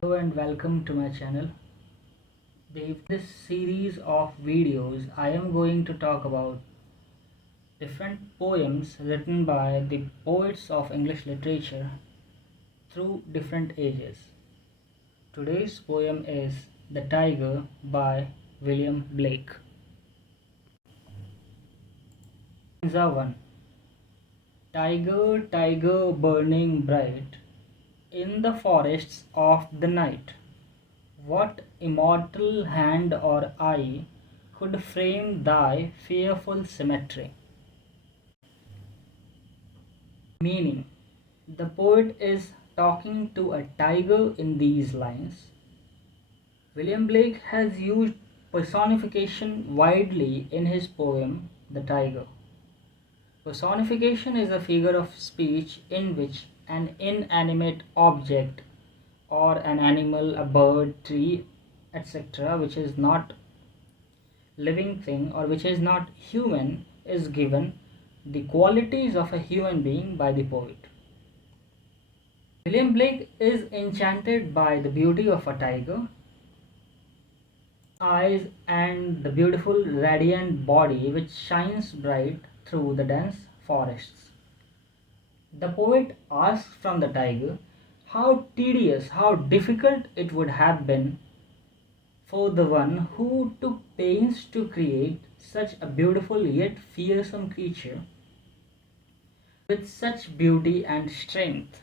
Hello and welcome to my channel. This series of videos I am going to talk about different poems written by the poets of English literature through different ages. Today's poem is The Tyger by William Blake. Stanza 1. Tyger, Tyger burning bright in the forests of the night, what immortal hand or eye could frame thy fearful symmetry? Meaning, the poet is talking to a tiger in these lines. William Blake has used personification widely in his poem The Tyger. Personification is a figure of speech in which an inanimate object or an animal, a bird, tree, etc., which is not living thing or which is not human, is given the qualities of a human being by the poet. William Blake is enchanted by the beauty of a tiger, eyes, and the beautiful radiant body which shines bright through the dense forests. The poet asks from the tiger how tedious, how difficult it would have been for the one who took pains to create such a beautiful yet fearsome creature with such beauty and strength.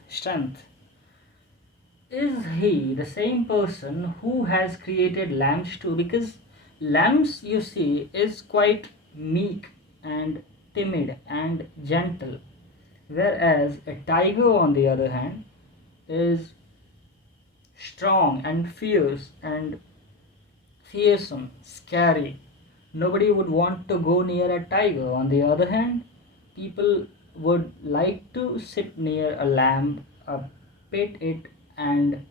Is he the same person who has created lambs too? Because lambs, you see, is quite meek and timid and gentle, whereas a tiger, on the other hand, is strong and fierce and fearsome, scary. Nobody would want to go near a tiger. On the other hand, people would like to sit near a lamb, pet it, and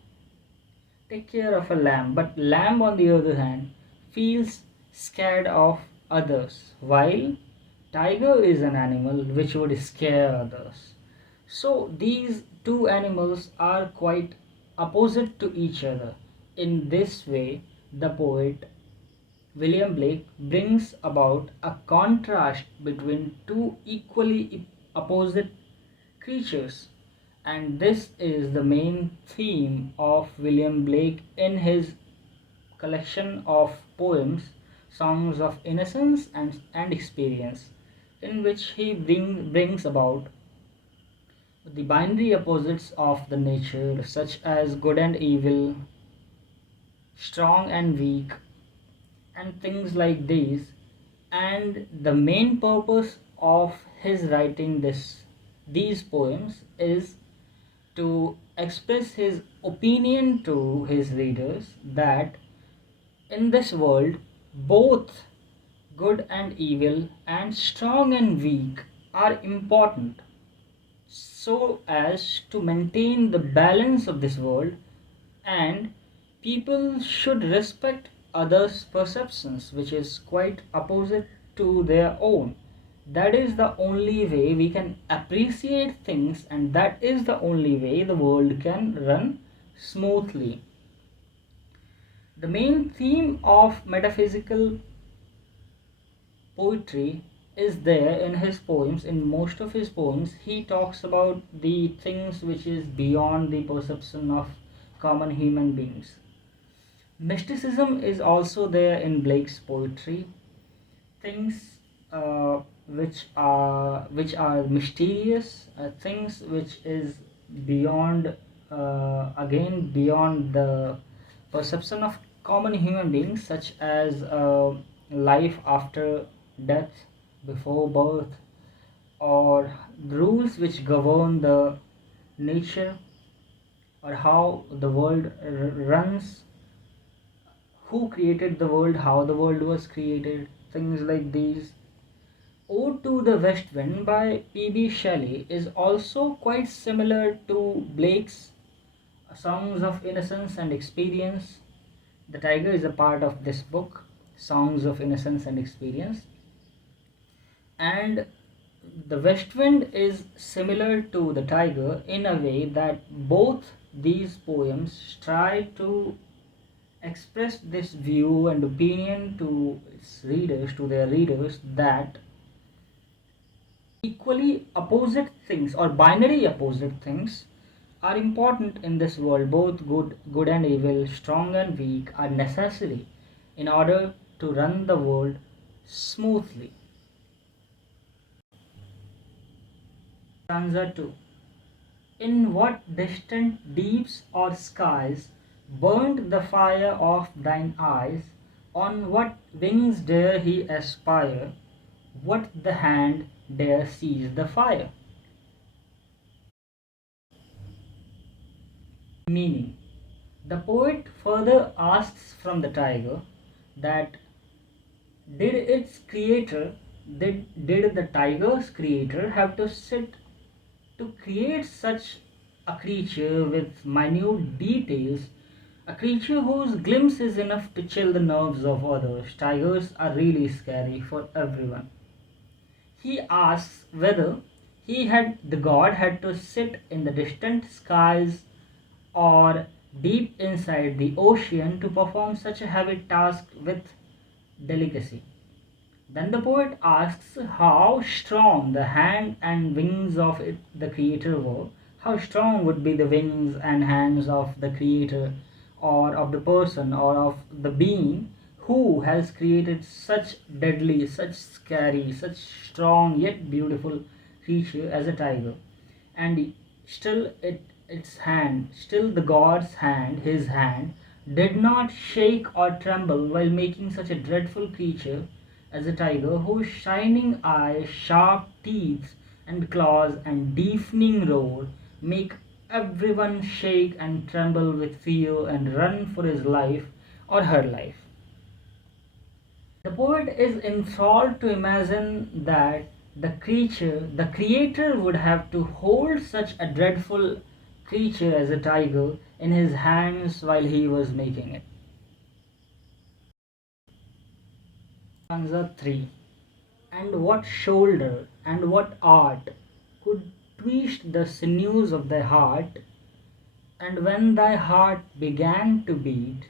take care of a lamb. But lamb, on the other hand, feels scared of others, while tiger is an animal which would scare others. So these two animals are quite opposite to each other. In this way, the poet William Blake brings about a contrast between two equally opposite creatures, and this is the main theme of William Blake in his collection of poems, Songs of Innocence and Experience, in which he brings about the binary opposites of the nature, such as good and evil, strong and weak, and things like these. And the main purpose of his writing these poems is to express his opinion to his readers that in this world both good and evil and strong and weak are important, so as to maintain the balance of this world, and people should respect others' perceptions, which is quite opposite to their own. That is the only way we can appreciate things, and that is the only way the world can run smoothly. The main theme of metaphysical poetry is there in his poems. In most of his poems, he talks about the things which is beyond the perception of common human beings. Mysticism is also there in Blake's poetry. Things which are mysterious, things which is beyond, again beyond the perception of common human beings, such as life after death, before birth, or rules which govern the nature, or how the world runs, who created the world, how the world was created, things like these. Ode to the West Wind by P.B. Shelley is also quite similar to Blake's Songs of Innocence and Experience. The tiger is a part of this book, Songs of Innocence and Experience. And the West Wind is similar to the tiger in a way that both these poems try to express this view and opinion to its readers, to their readers, that equally opposite things or binary opposite things are important in this world. Both good and evil, strong and weak, are necessary in order to run the world smoothly. Stanza 2. In what distant deeps or skies burnt the fire of thine eyes? On what wings dare he aspire? What the hand dare seize the fire? Meaning, the poet further asks from the tiger that did its creator, did the tiger's creator have to sit to create such a creature with minute details, a creature whose glimpse is enough to chill the nerves of others? Tigers are really scary for everyone. He asks whether the god had to sit in the distant skies or deep inside the ocean to perform such a heavy task with delicacy. Then the poet asks how strong the hand and wings of the creator were. How strong would be the wings and hands of the creator, or of the person, or of the being who has created such deadly, such scary, such strong yet beautiful creature as a tiger. And still still the god's hand, his hand, did not shake or tremble while making such a dreadful creature as a tiger, whose shining eyes, sharp teeth and claws and deafening roar make everyone shake and tremble with fear and run for his life or her life. The poet is enthralled to imagine that the creator would have to hold such a dreadful creature as a tiger in his hands while he was making it. Stanza 3. And what shoulder and what art could twist the sinews of thy heart? And when thy heart began to beat,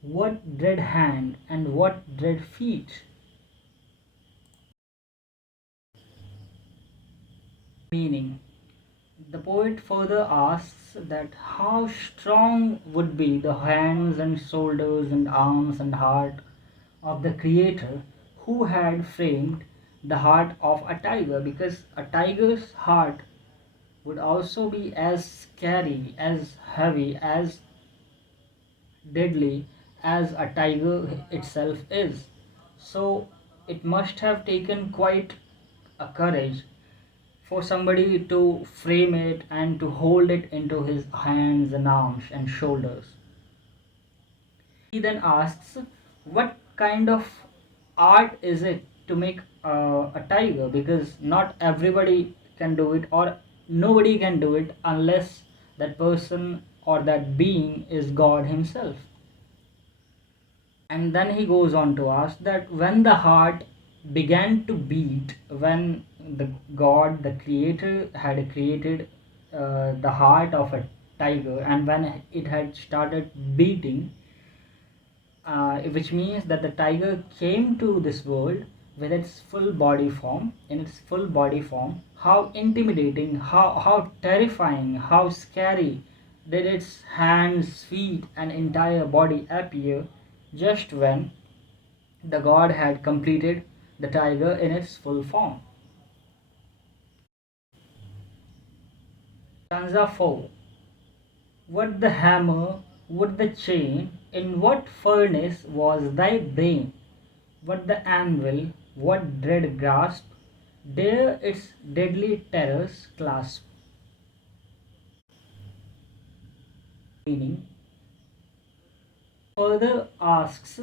what dread hand and what dread feet? Meaning, the poet further asks that how strong would be the hands and shoulders and arms and heart of the creator who had framed the heart of a tiger, because a tiger's heart would also be as scary, as heavy, as deadly as a tiger itself is. So it must have taken quite a courage for somebody to frame it and to hold it into his hands and arms and shoulders. He then asks, what kind of art is it to make a tiger? Because not everybody can do it, or nobody can do it unless that person or that being is God Himself. And then he goes on to ask that when the heart began to beat, when the god, the creator, had created the heart of a tiger, and when it had started beating, which means that the tiger came to this world with its full body form, in its full body form, how intimidating, how terrifying, how scary did its hands, feet, and entire body appear just when the god had completed the tiger in its full form. Stanza 4. What the hammer, what the chain, in what furnace was thy brain? What the anvil, what dread grasp, dare its deadly terrors clasp? Meaning, further asks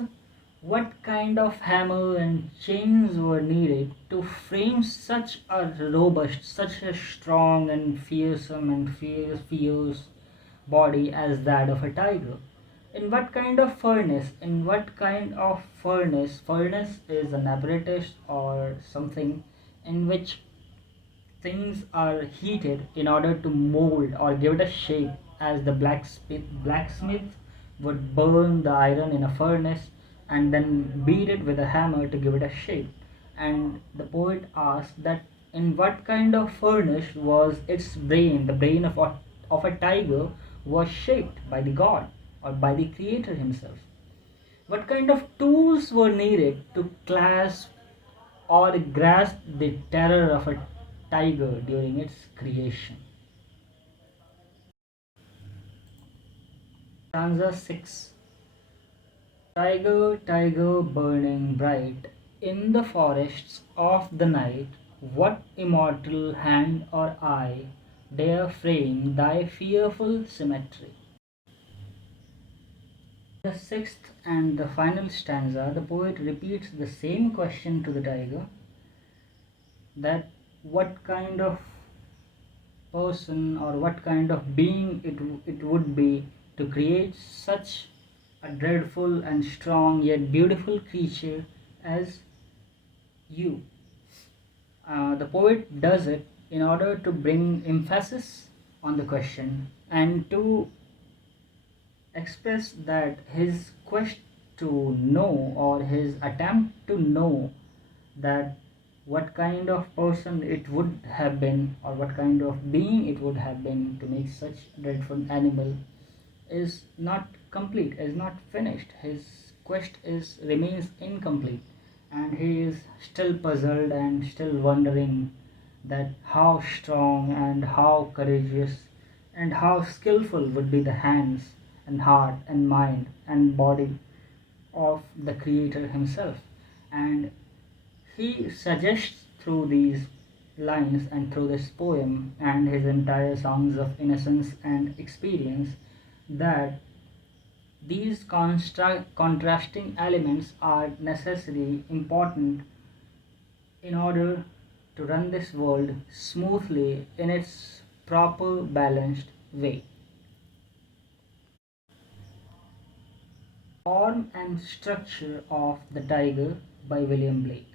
what kind of hammer and chains were needed to frame such a robust, such a strong and fearsome and fierce body as that of a tiger. In what kind of furnace? In what kind of furnace? Furnace is an apparatus or something in which things are heated in order to mold or give it a shape as the blacksmith would burn the iron in a furnace and then beat it with a hammer to give it a shape. And the poet asked that in what kind of furnace was its brain, the brain of a tiger, was shaped by the god or by the creator himself. What kind of tools were needed to clasp or grasp the terror of a tiger during its creation? Stanza 6. Tiger, tiger burning bright in the forests of the night, what immortal hand or eye dare frame thy fearful symmetry? The sixth and the final stanza, the poet repeats the same question to the tiger, that what kind of person or what kind of being it would be to create such a dreadful and strong yet beautiful creature as you. The poet does it in order to bring emphasis on the question and to express that his quest to know or his attempt to know that what kind of person it would have been or what kind of being it would have been to make such dreadful animal is not complete, is not finished. His quest is remains incomplete, and he is still puzzled and still wondering that how strong and how courageous and how skillful would be the hands and heart and mind and body of the creator himself. And he suggests through these lines and through this poem and his entire songs of innocence and experience that these contrasting elements are necessary, important in order to run this world smoothly in its proper balanced way. Form and Structure of the Tiger by William Blake.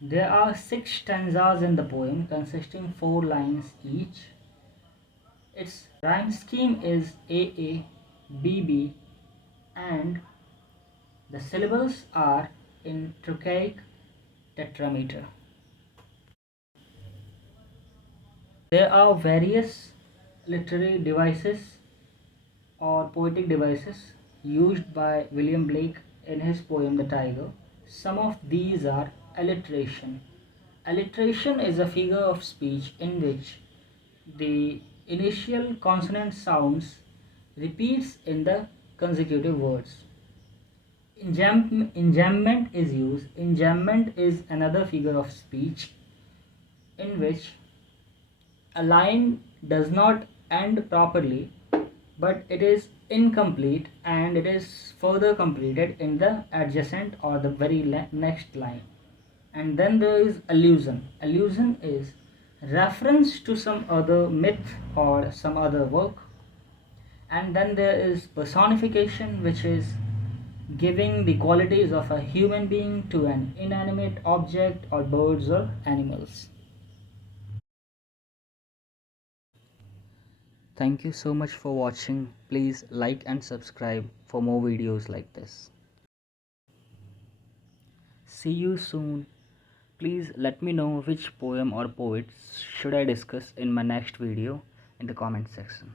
There are 6 stanzas in the poem consisting 4 lines each. Its rhyme scheme is AA, BB, and the syllables are in trochaic tetrameter. There are various literary devices or poetic devices used by William Blake in his poem The Tiger. Some of these are alliteration. Alliteration is a figure of speech in which the initial consonant sounds repeats in the consecutive words. Enjambment is used. Enjambment is another figure of speech in which a line does not end properly, but it is incomplete and it is further completed in the adjacent or the very next line. And then there is allusion. Allusion is reference to some other myth or some other work. And then there is personification, which is giving the qualities of a human being to an inanimate object or birds or animals. Thank you so much for watching. Please like and subscribe for more videos like this. See you soon. Please let me know which poem or poets should I discuss in my next video in the comment section.